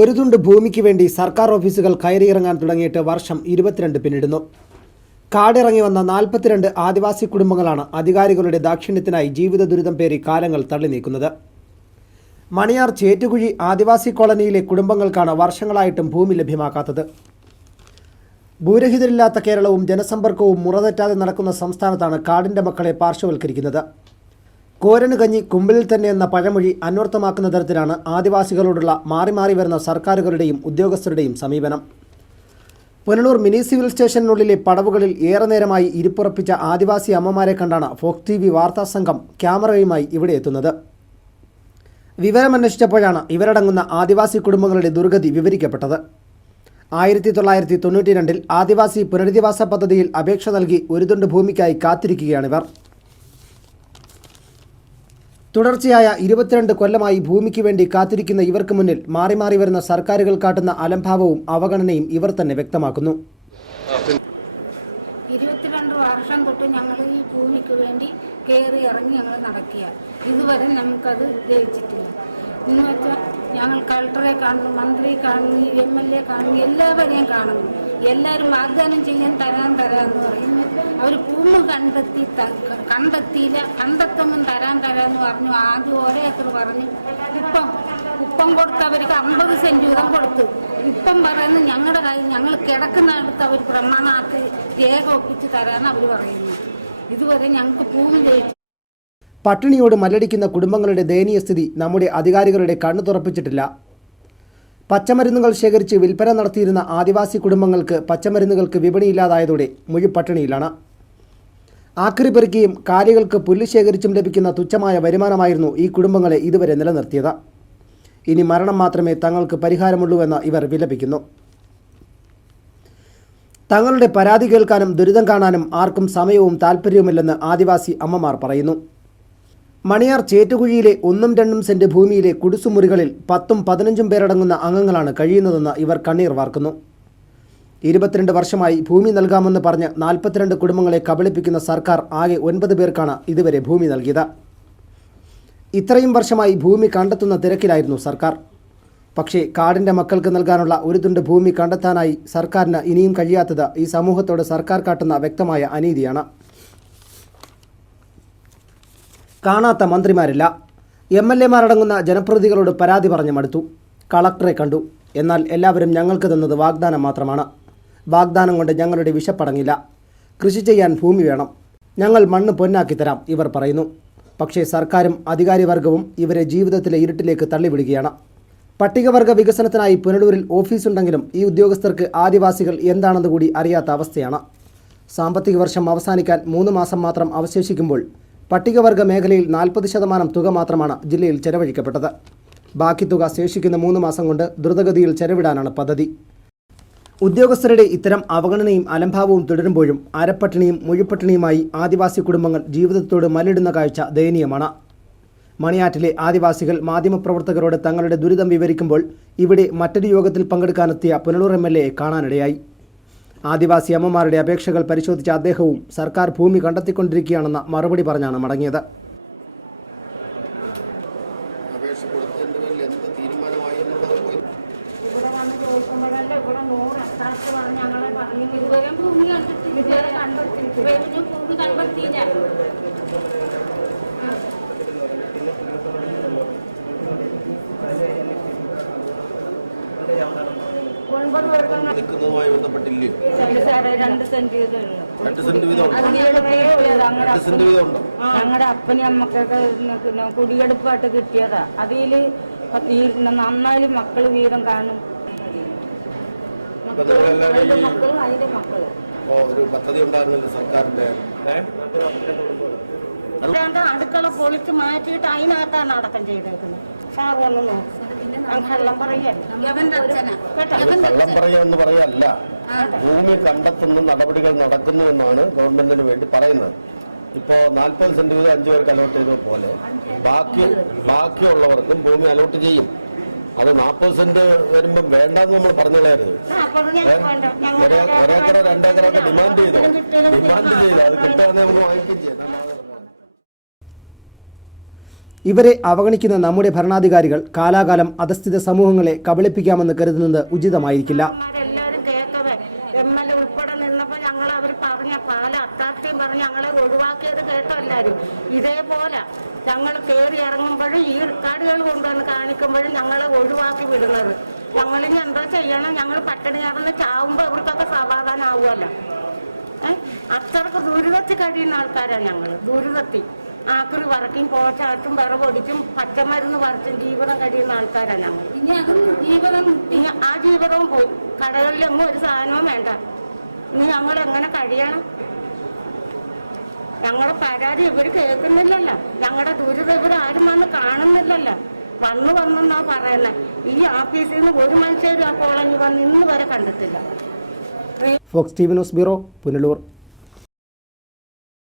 ഒരു തുണ്ട് ഭൂമിക്ക് വേണ്ടി സർക്കാർ ഓഫീസുകൾ കയറിയിറങ്ങാൻ തുടങ്ങിയിട്ട് വർഷം 22 പിന്നിടുന്നു. കാടിറങ്ങി വന്ന 42 ആദിവാസി കുടുംബങ്ങളാണ് അധികാരികളുടെ ദാക്ഷിണ്യത്തിനായി ജീവിത ദുരിതം പേറി കാലങ്ങൾ തള്ളി നീക്കുന്നത്. മണിയാർ ചേറ്റുകുഴി ആദിവാസി കോളനിയിലെ കുടുംബങ്ങൾക്കാണ് വർഷങ്ങളായിട്ടും ഭൂമി ലഭ്യമാക്കാത്തത്. ഭൂരഹിതരില്ലാത്ത കേരളവും ജനസമ്പർക്കവും മുറതെറ്റാതെ നടക്കുന്ന സംസ്ഥാനത്താണ് കാടിൻ്റെ മക്കളെ പാർശ്വവൽക്കരിക്കുന്നത്. കോരന് കഞ്ഞി കുമ്പിളിൽ തന്നെ എന്ന പഴമൊഴി അന്വർത്ഥമാക്കുന്ന തരത്തിലാണ് ആദിവാസികളോടുള്ള മാറി മാറി വരുന്ന സർക്കാരുകളുടെയും ഉദ്യോഗസ്ഥരുടെയും സമീപനം. പുനലൂർ മിനി സിവിൽ സ്റ്റേഷനുള്ളിലെ പടവുകളിൽ ഏറെ നേരമായി ഇരിപ്പുറപ്പിച്ച ആദിവാസി അമ്മമാരെ കണ്ടാണ് ഫോക് TV വാർത്താ സംഘം ക്യാമറയുമായി ഇവിടെ എത്തുന്നത്. വിവരമന്വേഷിച്ചപ്പോഴാണ് ഇവരടങ്ങുന്ന ആദിവാസി കുടുംബങ്ങളുടെ ദുർഗതി വിവരിക്കപ്പെട്ടത്. 1992 ആദിവാസി പുനരധിവാസ പദ്ധതിയിൽ അപേക്ഷ നൽകി ഒരു തുണ്ട് ഭൂമിക്കായി കാത്തിരിക്കുകയാണിവർ. തുടർച്ചയായ 22 കൊല്ലമായി ഭൂമിക്ക് വേണ്ടി കാത്തിരിക്കുന്ന ഇവർക്ക് മുന്നിൽ മാറി മാറി വരുന്ന സർക്കാരുകൾ കാട്ടുന്ന അലംഭാവവും അവഗണനയും ഇവർ തന്നെ വ്യക്തമാക്കുന്നു. 22 വർഷം തൊട്ട് ഞങ്ങൾ ഈ ഭൂമിക്ക് വേണ്ടി കയറി ഇറങ്ങി ഞങ്ങൾ നടക്കുക. ഇതുവരെ നമുക്കത് ജയിച്ചിട്ടില്ല. എന്ന് വെച്ചാൽ ഞങ്ങൾ കളക്ടറെ കാണുന്നു, മന്ത്രിയെ കാണുന്നു, MLA കാണുന്നു, എല്ലാവരെയും കാണുന്നു. എല്ലാവരും വാഗ്ദാനം ചെയ്യാൻ തരാമെന്ന് പറയുന്നു. അവർ ഭൂമി കണ്ടെത്തിയില്ല. കണ്ടെത്തുമ്പം തരാമെന്ന് പറഞ്ഞു. ആദ്യം 1 ഏക്കർ പറഞ്ഞു. ഇപ്പം കൊടുത്ത് അവർക്ക് 50 സെൻറ്റ് വീതം കൊടുത്തു. ഇപ്പം പറയുന്നു ഞങ്ങളുടെ കയ്യിൽ ഞങ്ങൾ കിടക്കുന്നിടത്ത് അവർ പ്രമാണമാക്കി രേഖ ഒപ്പിച്ച് തരാമെന്ന് അവർ പറയുന്നു. ഇതുവരെ ഞങ്ങൾക്ക് ഭൂമി ജയിച്ചു. പട്ടിണിയോട് മല്ലടിക്കുന്ന കുടുംബങ്ങളുടെ ദയനീയ സ്ഥിതി നമ്മുടെ അധികാരികളുടെ കണ്ണു തുറപ്പിച്ചിട്ടില്ല. പച്ചമരുന്നുകൾ ശേഖരിച്ച് വിൽപ്പന നടത്തിയിരുന്ന ആദിവാസി കുടുംബങ്ങൾക്ക് പച്ചമരുന്നുകൾക്ക് വിപണിയില്ലാതായതോടെ മുഴുപട്ടിണിയിലാണ്. ആക്രി പെറുക്കിയും കാലികൾക്ക് പുല്ല് ശേഖരിച്ചും ലഭിക്കുന്ന തുച്ഛമായ വരുമാനമായിരുന്നു ഈ കുടുംബങ്ങളെ ഇതുവരെ നിലനിർത്തിയത്. ഇനി മരണം മാത്രമേ തങ്ങൾക്ക് പരിഹാരമുള്ളൂവെന്ന് ഇവർ വിലപിക്കുന്നു. തങ്ങളുടെ പരാതി കേൾക്കാനും ദുരിതം കാണാനും ആർക്കും സമയവും താല്പര്യവുമില്ലെന്ന് ആദിവാസി അമ്മമാർ പറയുന്നു. മണിയാർ ചേറ്റുകുഴിയിലെ 1-2 സെൻറ്റ് ഭൂമിയിലെ കുടിസുമുറികളിൽ 10-15 പേരടങ്ങുന്ന അംഗങ്ങളാണ് കഴിയുന്നതെന്ന് ഇവർ കണ്ണീർ വാർക്കുന്നു. 22 വർഷമായി ഭൂമി നൽകാമെന്ന് പറഞ്ഞ് 42 കുടുംബങ്ങളെ കബളിപ്പിക്കുന്ന സർക്കാർ ആകെ 9 പേർക്കാണ് ഇതുവരെ ഭൂമി നൽകിയത്. ഇത്രയും വർഷമായി ഭൂമി കണ്ടെത്തുന്ന തിരക്കിലായിരുന്നു സർക്കാർ. പക്ഷേ കാടിൻ്റെ മക്കൾക്ക് നൽകാനുള്ള ഒരു തുണ്ട് ഭൂമി കണ്ടെത്താനായി സർക്കാരിന് ഇനിയും കഴിയാത്തത് ഈ സമൂഹത്തോട് സർക്കാർ കാട്ടുന്ന വ്യക്തമായ അനീതിയാണ്. കാണാത്ത മന്ത്രിമാരില്ല. MLA മാരടങ്ങുന്ന ജനപ്രതിനിധികളോട് പരാതി പറഞ്ഞു മടുത്തു. കളക്ടറെ കണ്ടു. എന്നാൽ എല്ലാവരും ഞങ്ങൾക്ക് തന്നത് വാഗ്ദാനം മാത്രമാണ്. വാഗ്ദാനം കൊണ്ട് ഞങ്ങളുടെ വിശപ്പടങ്ങില്ല. കൃഷി ചെയ്യാൻ ഭൂമി വേണം. ഞങ്ങൾ മണ്ണ് പൊന്നാക്കി തരാം ഇവർ പറയുന്നു. പക്ഷേ സർക്കാരും അധികാരിവർഗവും ഇവരെ ജീവിതത്തിലെ ഇരുട്ടിലേക്ക് തള്ളിവിടുകയാണ്. പട്ടികവർഗ വികസനത്തിനായി പുനലൂരിൽ ഓഫീസുണ്ടെങ്കിലും ഈ ഉദ്യോഗസ്ഥർക്ക് ആദിവാസികൾ എന്താണെന്ന് കൂടി അറിയാത്ത അവസ്ഥയാണ്. സാമ്പത്തിക വർഷം അവസാനിക്കാൻ 3 മാസം മാത്രം അവശേഷിക്കുമ്പോൾ പട്ടികവർഗ മേഖലയിൽ 40% തുക മാത്രമാണ് ജില്ലയിൽ ചെലവഴിക്കപ്പെട്ടത്. ബാക്കി തുക ശേഷിക്കുന്ന 3 മാസം കൊണ്ട് ദ്രുതഗതിയിൽ ചെലവിടാനാണ് പദ്ധതി. ഉദ്യോഗസ്ഥരുടെ ഇത്തരം അവഗണനയും അലംഭാവവും തുടരുമ്പോഴും അരപ്പട്ടിണിയും മുഴുപട്ടിണിയുമായി ആദിവാസി കുടുംബങ്ങൾ ജീവിതത്തോട് മല്ലിടുന്ന കാഴ്ച ദയനീയമാണ്. മണിയാറ്റിലെ ആദിവാസികൾ മാധ്യമപ്രവർത്തകരോട് തങ്ങളുടെ ദുരിതം വിവരിക്കുമ്പോൾ ഇവിടെ മറ്റൊരു യോഗത്തിൽ പങ്കെടുക്കാനെത്തിയ പുനലൂർ MLA കാണാനിടയായി. ആദിവാസി അമ്മമാരുടെ അപേക്ഷകൾ പരിശോധിച്ച അദ്ദേഹവും സർക്കാർ ഭൂമി കണ്ടെത്തിക്കൊണ്ടിരിക്കുകയാണെന്ന മറുപടി പറഞ്ഞാണ് മടങ്ങിയത്. ഇവിടെ വന്ന് ചോദിക്കുമ്പോഴല്ലേ ഇവിടെ 100 അക്കാർക്ക് പറഞ്ഞ് ഞങ്ങളെ പറഞ്ഞു ഇതുവരെ ഭൂമി കണ്ടെത്തിയില്ല. നിൽക്കുന്നതുമായി ബന്ധപ്പെട്ടില്ലയോ? 2 സെന്റ് വീതമുണ്ടോ? ഞങ്ങളുടെ അപ്പനും അമ്മക്കൊക്കെ കുടിയെടുപ്പായിട്ട് കിട്ടിയതാ. അതിൽ നന്നായാലും മക്കള് വീതം കാണും. മക്കളും അതിന്റെ മക്കള് ഒരു പദ്ധതി ഉണ്ടായിരുന്നല്ലോ സർക്കാരിന്റെ. അടുക്കള പൊളിച്ച് മാറ്റിയിട്ട് അതിനകത്താണ് അടക്കം ചെയ്തേക്കുന്നത്. സാർ വന്ന് നോക്കും. കള്ളം പറയാന്ന് പറയല്ല, ഭൂമി കണ്ടെത്തുന്ന നടപടികൾ നടക്കുന്നുവെന്നാണ് ഗവൺമെന്റിന് വേണ്ടി പറയുന്നത്. ഇപ്പോൾ 40 സെന്റ് വീതം 5 പേർക്ക് അലോട്ട് ചെയ്തതുപോലെ ബാക്കിയുള്ളവർക്കും ഭൂമി അലോട്ട് ചെയ്യും. അത് 40 സെന്റ് വരുമ്പം വേണ്ടെന്ന് നമ്മൾ പറഞ്ഞു കളയരുത്. 1 ഏക്കറോ 2 ഏക്കറൊക്കെ ഡിമാൻഡ് ചെയ്തോ അത് കിട്ടുകയാണെങ്കിൽ നമുക്ക് വാങ്ങിക്കുകയും ചെയ്യാം. ഇവരെ അവഗണിക്കുന്ന നമ്മുടെ ഭരണാധികാരികൾ കാലാകാലം അധസ്ഥിത സമൂഹങ്ങളെ കബളിപ്പിക്കാമെന്ന് കരുതുന്നത് ഉചിതമായിരിക്കില്ല. എല്ലാവരും കേൾക്കവേ MLA ഉൾപ്പെടെ നിന്നപ്പോൾ ഞങ്ങൾ അവർ പറഞ്ഞ പല അത്താർത്തിയും പറഞ്ഞ് ഞങ്ങളെ ഒഴിവാക്കിയത് കേട്ടോ എല്ലാവരും. ഇതേപോലെ ഞങ്ങൾ കയറി ഇറങ്ങുമ്പോഴും ഈ റെക്കാർഡുകൾ കൊണ്ടുവന്ന് കാണിക്കുമ്പോഴും ഞങ്ങളെ ഒഴിവാക്കി വിടുന്നത്. ഞങ്ങളിനി എന്താ ചെയ്യണം? ഞങ്ങൾ പട്ടിണി കിടന്ന് ചാവുമ്പോൾ ഇവർക്കൊക്കെ സമാധാനം ആവുമല്ലോ. അത്രക്ക് ദുരിതത്തിൽ കഴിയുന്ന ആൾക്കാരാണ് ഞങ്ങൾ. ദുരിതത്തിൽ ആക്രി വറക്കും, പോച്ചാട്ടും, വിറവൊടിച്ചും, പച്ചമരുന്ന് വരച്ചും ജീവിതം കഴിയുന്ന ആൾക്കാരാണ് ഞങ്ങൾ. ഇനി ആ ജീവിതവും പോയി. കടകളിലെങ്ങും ഒരു സാധനവും വേണ്ട. ഇനി ഞങ്ങൾ എങ്ങനെ കഴിയണം? ഞങ്ങളുടെ പരാതി ഇവർ കേൾക്കുന്നില്ലല്ലോ. ഞങ്ങളുടെ ദുരിതം ഇവരാരും വന്ന് കാണുന്നില്ലല്ലോ. വന്നെന്നാ പറയുന്നത്. ഈ ആഫീസിൽ നിന്ന് ഒരു മനുഷ്യരും ആ കോളനി വന്ന് ഇന്ന് വരെ കണ്ടിട്ടില്ല. Fox T V news bureau, Punalur.